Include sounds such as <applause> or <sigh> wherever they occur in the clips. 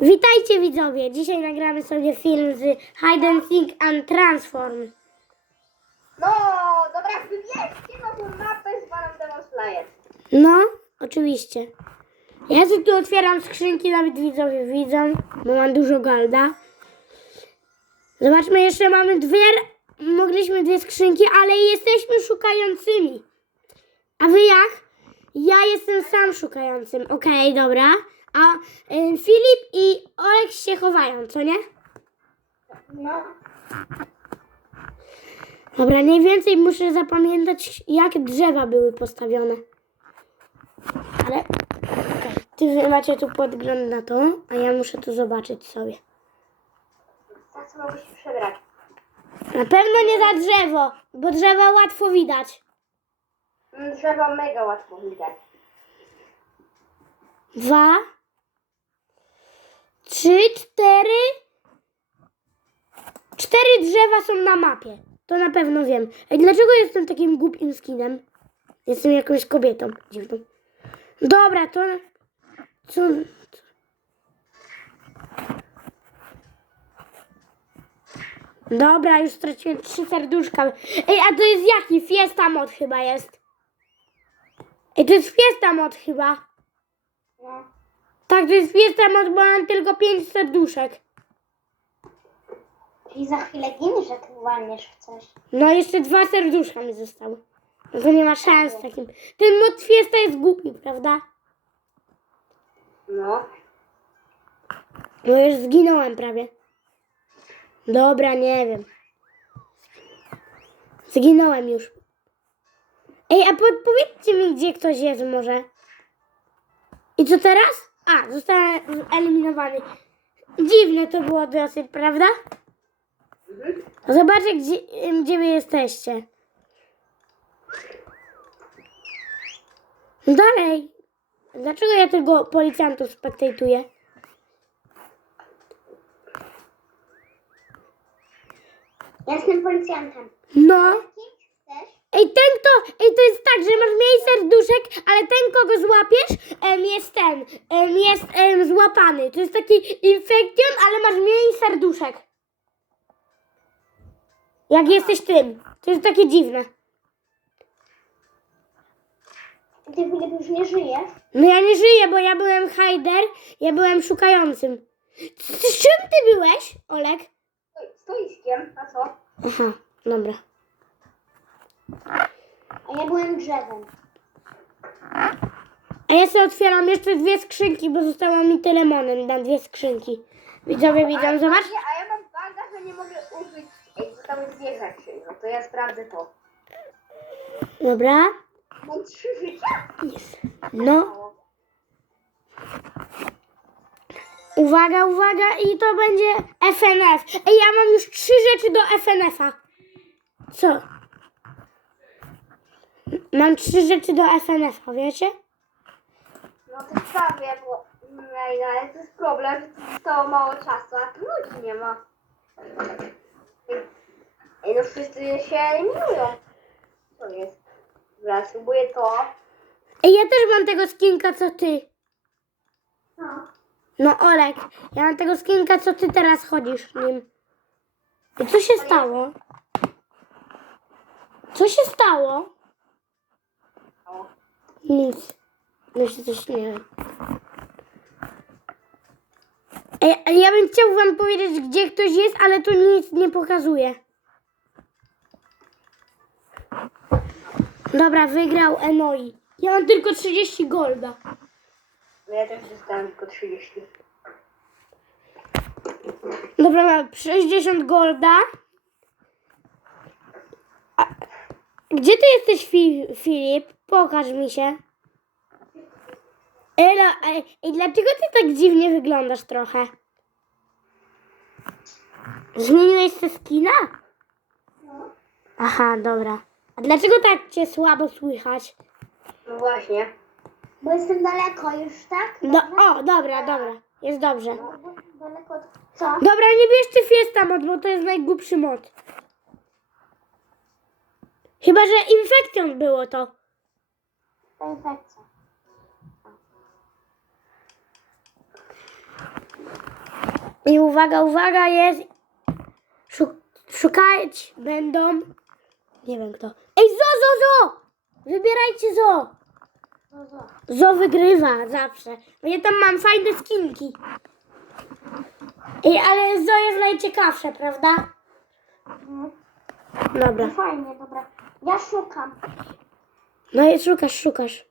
Witajcie widzowie! Dzisiaj nagramy sobie film z Hide and Seek and Transform. No, dobra, wybierzcie nową mapę z Banem Demon Slayer. No, oczywiście. Ja sobie tu otwieram skrzynki, nawet widzowie widzą, bo mam dużo golda. Zobaczmy, jeszcze mamy dwie, mogliśmy dwie skrzynki, ale jesteśmy szukającymi. A wy jak? Ja jestem sam szukającym. Okej, dobra. A y, Filip i Olek się chowają, co nie? No. Dobra, mniej więcej muszę zapamiętać, jak drzewa były postawione. Ale ty wy macie tu podgląd na to, a ja muszę tu zobaczyć sobie. Za co mogę się przebrać? Na pewno nie za drzewo, bo drzewa łatwo widać. Mm, Drzewa mega łatwo widać. Dwa, trzy, cztery. Cztery drzewa są na mapie. To na pewno wiem. Ej, dlaczego jestem takim głupim skinem? Jestem jakąś kobietą dziwną. Dobra, to... Co... Dobra, już straciłem trzy serduszka. Ej, a to jest jaki? Fiesta mod chyba jest. Ej, to jest Fiesta mod chyba. No. Tak, to jest Fiesta mod, bo mam tylko pięć serduszek. Czyli za chwilę giniesz, jak uwalniesz w coś. No, jeszcze dwa serduszka mi zostały. No to nie ma szans takim. Ten mod Fiesta jest głupi, prawda? No. No już zginąłem prawie. Dobra, nie wiem. Zginąłem już. Ej, a podpowiedzcie mi, gdzie ktoś jest może. I co teraz? A, zostałem eliminowany. Dziwne to było dosyć, prawda? Mhm. Zobaczę, gdzie, gdzie wy jesteście. Dalej. Dlaczego ja tylko policjantów spektatuję? Ja jestem policjantem. No. Ej, ten kto, ej, to jest tak, że masz mniej serduszek, ale ten, kogo złapiesz, em, jest ten, em, jest em, złapany. To jest taki infekcjon, ale masz mniej serduszek. Jak jesteś tym. To jest takie dziwne. Ty Filip już nie żyjesz? No ja nie żyję, bo ja byłem hider, ja byłem szukającym. Z, czym ty byłeś, Olek? Stoi- Stoiskiem, a co? Aha, dobra. A ja byłem drzewem. A ja sobie otwieram jeszcze dwie skrzynki, bo zostało mi tyle monet na dwie skrzynki. Widzowie widzą, zobacz. A, ja- a ja mam baga, że nie mogę użyć. Ej, to tam jest dwie rzeczy. No to ja sprawdzę to. Dobra. Mam trzy życia? Jest. No. Uwaga, uwaga i to będzie FNF. Ej, ja mam już trzy rzeczy do FNF-a. Co? Mam trzy rzeczy do FNF-a, wiecie? No to prawie, bo ej, no, ale to jest problem, zostało mało czasu, a tu ludzi nie ma. Ej, no wszyscy się eliminują. Co jest? Dobra, spróbuję to. Ej, ja też mam tego skinka, co ty. No. No, Olek, ja mam tego skinka, co ty teraz chodzisz nim. I co się stało? Co się stało? Nic. Myślę, coś nie wiem. Ej, a ja bym chciał wam powiedzieć, gdzie ktoś jest, ale tu nic nie pokazuje. Dobra, wygrał Enoi. Ja mam tylko 30 golda. No ja też dostałem tylko 30. Dobra, mam 60 golda. A, gdzie ty jesteś, Fi Filip? Pokaż mi się. Ela, ej, ej, dlaczego ty tak dziwnie wyglądasz trochę? Zmieniłeś te skina? No. Aha, dobra. A dlaczego tak cię słabo słychać? No właśnie. Bo jestem daleko już, tak? No, o, dobra, dobra. Jest dobrze. No, daleko od... Co? Dobra, nie bierzcie Fiesta mod, bo to jest najgłupszy mod. Chyba, że infekcją było to. To infekcja. I uwaga, uwaga, jest. Szuk szukać będą. Nie wiem kto. Ej, zo, zo, zo! Wybierajcie zo. Zo. Wygrywa zawsze. Bo ja tam mam fajne skinki. Ej, ale zo jest najciekawsze, prawda? No. Dobra. Fajnie, dobra. Ja szukam. No i szukasz, szukasz.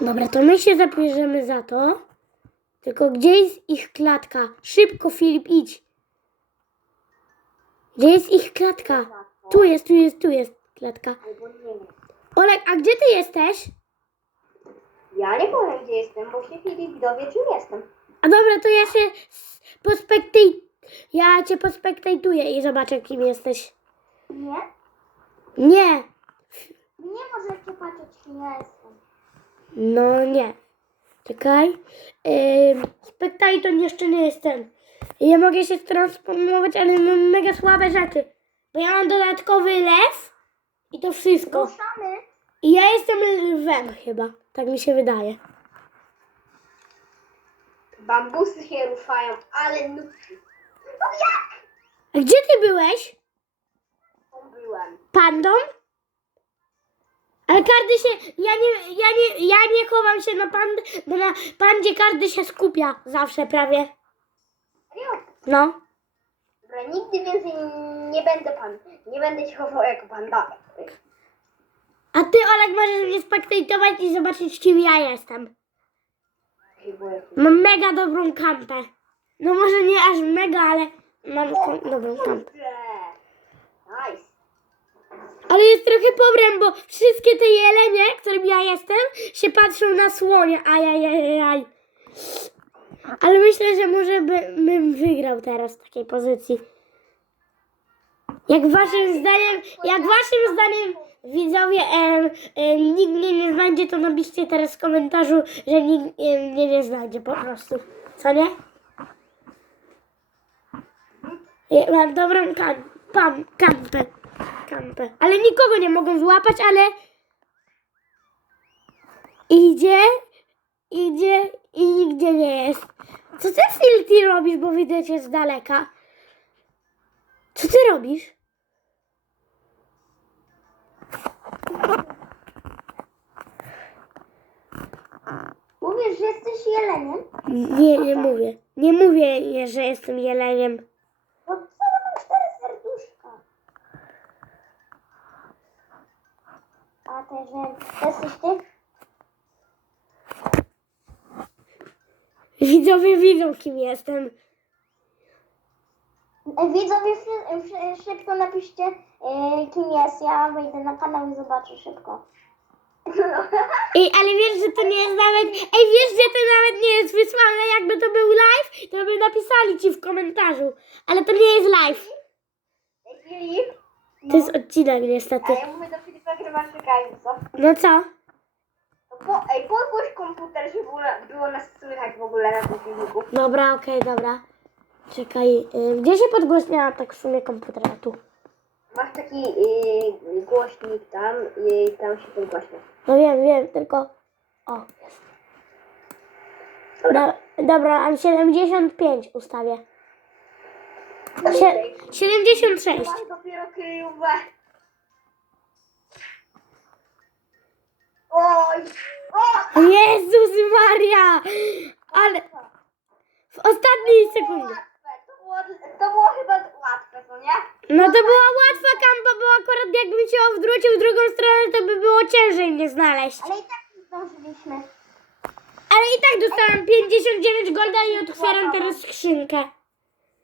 Dobra, to my się zabierzemy za to. Tylko gdzie jest ich klatka? Szybko, Filip, idź. Gdzie jest ich klatka? Tu jest, tu jest, tu jest klatka. Albo nie wiem. Olek, a gdzie ty jesteś? Ja nie powiem, gdzie jestem, bo się Filip dowie, czym jestem. A dobra, to ja się s-. Ja cię pospektajtuję i zobaczę, kim jesteś. Nie? Nie. Nie możecie patrzeć, kim ja jestem. No nie. Czekaj. Yy, spektajton jeszcze nie jestem. Ja mogę się transformować, ale mam mega słabe rzeczy. Bo ja mam dodatkowy lew i to wszystko. Ruszamy. I ja jestem lwem chyba. Tak mi się wydaje. Bambusy się ruszają, ale nutki. No jak? A gdzie ty byłeś? Pandą? Ale każdy się. Ja nie, ja nie, ja nie chowam się na pandę, bo na pandzie każdy się skupia zawsze prawie. Serio? No. Dobra, nigdy więcej nie będę pan. Nie będę się chował jako panda. A ty, Olek, możesz mnie spektajtować i zobaczyć, kim ja jestem. Mam mega dobrą kampę. No może nie aż mega, ale mam dobrą kampę. Nice. Ale jest trochę problem, bo wszystkie te jelenie, którym ja jestem, się patrzą na słonie. Ajajajaj. Ale myślę, że może by, bym wygrał teraz w takiej pozycji. Jak waszym zdaniem, jak waszym zdaniem widzowie em, em, nikt mnie nie znajdzie, to napiszcie teraz w komentarzu, że nikt em, mnie nie znajdzie po prostu. Co nie? Ja mam dobrą kam, pam, kampę. Kampę. Ale nikogo nie mogę złapać, ale idzie, idzie i nigdzie nie jest. Co ty Filti robisz, bo widać cię z daleka? Co ty robisz? Mówisz, że jesteś jeleniem? Nie, nie mówię. Nie mówię, że jestem jeleniem. No co, ja mam cztery serduszka. To jesteś ty? Widzowie widzą, kim jestem. Widzowie, szy- szy- szybko napiszcie, e, kim jest. Ja wejdę na kanał i zobaczę szybko. Ej, ale wiesz, że to nie jest nawet... Ej, wiesz, że to nawet nie jest wysłane, jakby to był live, to by napisali ci w komentarzu. Ale to nie jest live. Ej, To jest odcinek niestety. A ja mówię do Filipa i co? No co? Po, ej, podgłoś komputer, żeby było, było nas słychać w ogóle na tym filmiku. Dobra, okej, dobra. Czekaj, y, gdzie się podgłośnia tak w sumie komputera? Tu. Masz taki yy, głośnik tam i tam się podgłaśnia. No wiem, wiem, tylko... O, jest. Dobra, dobra, ale 75 ustawię. Sie 76. Mam dopiero kryjówę. Oj! O! Jezus Maria! Ale w ostatniej sekundzie. Łatwe. To było, to było chyba łatwe, co nie? No to była łatwa kampa, bo akurat jakbym się odwrócił w drugą stronę, to by było ciężej mnie znaleźć. Ale i tak nie zdążyliśmy. Ale i tak dostałam 59 golda i otwieram teraz skrzynkę.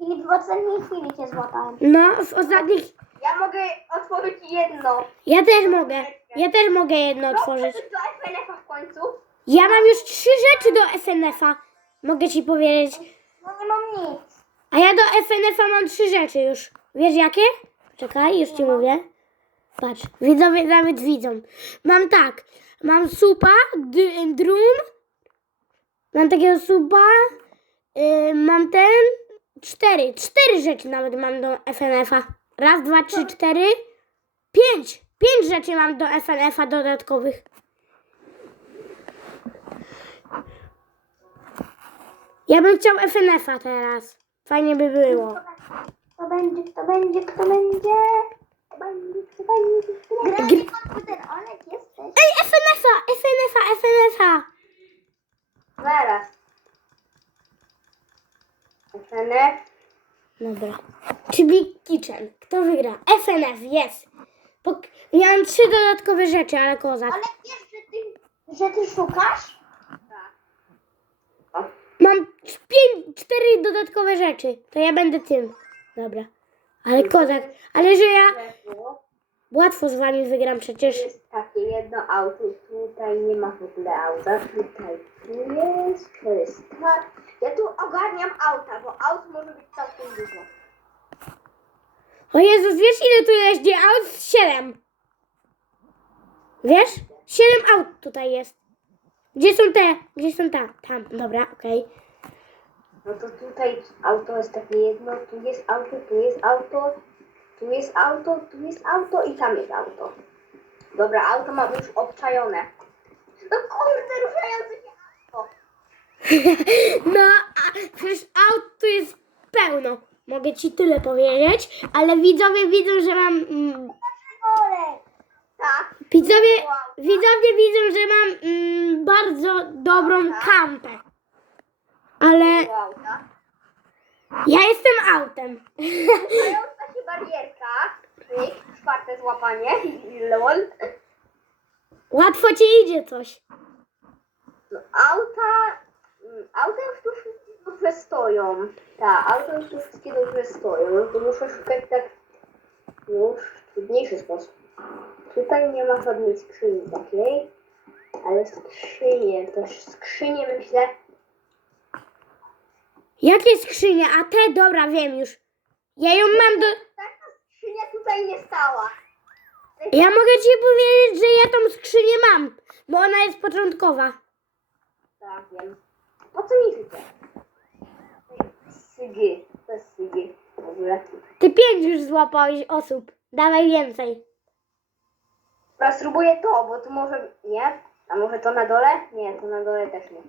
Filip, w ostatniej chwili cię złapałem. No, w ostatnich... Ja mogę otworzyć jedno. Ja też mogę. Ja też mogę jedno otworzyć. Do FNF-a w końcu. Ja mam już trzy rzeczy do FNF-a. Mogę ci powiedzieć. No nie mam nic. A ja do FNF-a mam trzy rzeczy już. Wiesz jakie? Czekaj, już ci mówię. Patrz, widzowie nawet widzą. Mam tak. Mam supa, drum. Mam takiego supa. Yy, mam ten. Cztery. Cztery rzeczy nawet mam do FNF-a. Raz, dwa, trzy, cztery. Pięć. Pięć rzeczy mam do FNF-a dodatkowych. Ja bym chciał FNF-a teraz. Fajnie by było. Kto będzie, kto będzie, kto będzie? Kto będzie, kto będzie, komputer, Olek, jesteś? Ej, FNF-a, FNF-a, FNF-a. Zaraz. FNF. Dobra. Czy Big Kitchen? Kto wygra? FNF, jest. Pok- Miałam trzy dodatkowe rzeczy, ale kozak. Olek, wiesz, że ty, że ty szukasz? O, Mam pięć, cztery dodatkowe rzeczy. To ja będę tym. Dobra. Ale kozak. Ale że ja. Łatwo z wami wygram przecież. Jest takie jedno auto, tutaj nie ma w ogóle auta, tutaj tu jest, to jest tak. Ja tu ogarniam auta, bo aut może być całkiem dużo. O Jezus, wiesz ile tu jeździ aut? Siedem. Wiesz? Siedem aut tutaj jest. Gdzie są te? Gdzie są te? Tam, dobra, okej. No to tutaj auto jest takie jedno, tu jest auto, tu jest auto, tu jest auto, tu jest auto i tam jest auto. Dobra, auto mam już obczajone. No kurde, ruszające się auto. <laughs> No, a przecież aut tu jest pełno. Mogę ci tyle powiedzieć, ale widzowie widzą, że mam. Mm. Tak. widzowie, widzowie widzą, że mam mm, bardzo dobrą kampę. Ale ja jestem autem. Barierka. Pyk, czwarte złapanie. Lol. Łatwo ci idzie coś. No, auta, mm, auta już tu wszystkie dobrze stoją. Tak, auta już tu wszystkie dobrze stoją. No to muszę szukać tak już w trudniejszy sposób. Tutaj nie ma żadnej skrzyni takiej, ale skrzynie, też skrzynie myślę, Jakie skrzynie? A te, dobra, wiem już. Ja ją mam do. Tutaj nie stała. Ja mogę ci powiedzieć, że ja tą skrzynię mam, bo ona jest początkowa. Tak, wiem. Po co mi życie? Sygy, to jest w ogóle. Ty pięć już złapałeś osób. Dawaj więcej. Dobra, spróbuję to, bo tu może... Nie? A może to na dole? Nie, to na dole też nie.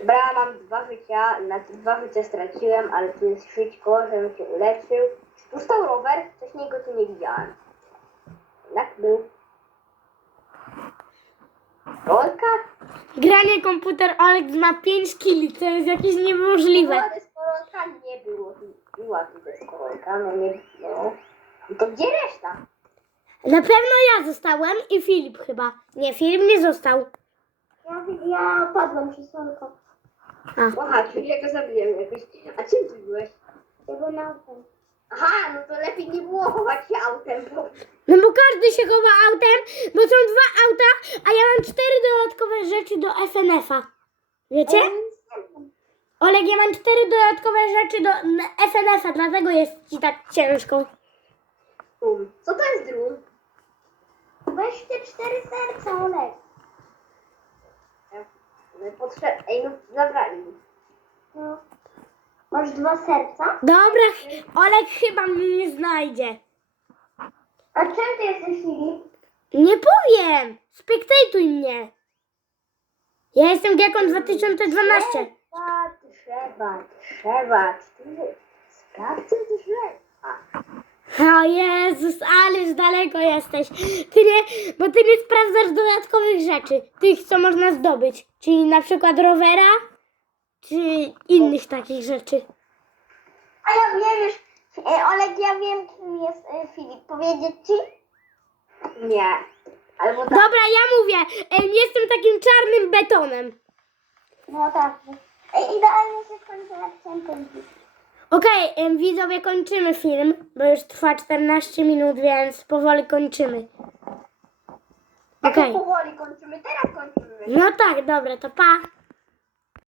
Dobra, mam dwa życia, znaczy dwa życia straciłem, ale tu jest żyćko, żebym się uleczył. Tu stał rower, wcześniej go tu nie widziałem. Jak był? Rolka? Granie komputer Alex ma 5 kili, to jest jakieś niemożliwe. Była deskorolka? Nie było. Była tu deskorolka, no nie no. no to gdzie reszta? Na pewno ja zostałem i Filip chyba. Nie, Filip nie został. Ja, ja padłam przez. A. Aha, czyli ja go zabiłem jakoś. A czym ty byłeś? Ja byłem autem. Aha, no to lepiej nie było chować się autem, bo... No bo każdy się chowa autem, bo są dwa auta, a ja mam cztery dodatkowe rzeczy do FNF-a. Wiecie? Oleg, ja mam cztery dodatkowe rzeczy do FNF-a, dlatego jest ci tak ciężko. Drum. Co to jest drum? Weź te cztery serca, Olek. No, Potrze... Ej, no zabrali mi. No. Masz dwa serca? Dobra, Oleg chyba mnie nie znajdzie. A czym ty jesteś, Filip? Nie powiem! Spektatuj mnie! Ja jestem Gekon 2012. Trzeba, trzeba, trzeba. Sprawdzę drzewa. O Jezus, ależ daleko jesteś. Ty nie, bo ty nie sprawdzasz dodatkowych rzeczy. Tych, co można zdobyć. Czyli na przykład rowera, czy innych takich rzeczy. A ja wiem już, e, Olek, ja wiem, kim jest e, Filip. Powiedzieć ci? Nie. Albo tak. Dobra, ja mówię, em, jestem takim czarnym betonem. No tak. E, idealnie się kończy, jak chciałem kończyć. Okej, em, widzowie, kończymy film, bo już trwa 14 minut, więc powoli kończymy. Jak Okej. powoli kończymy, teraz kończymy. No tak, dobra, to pa.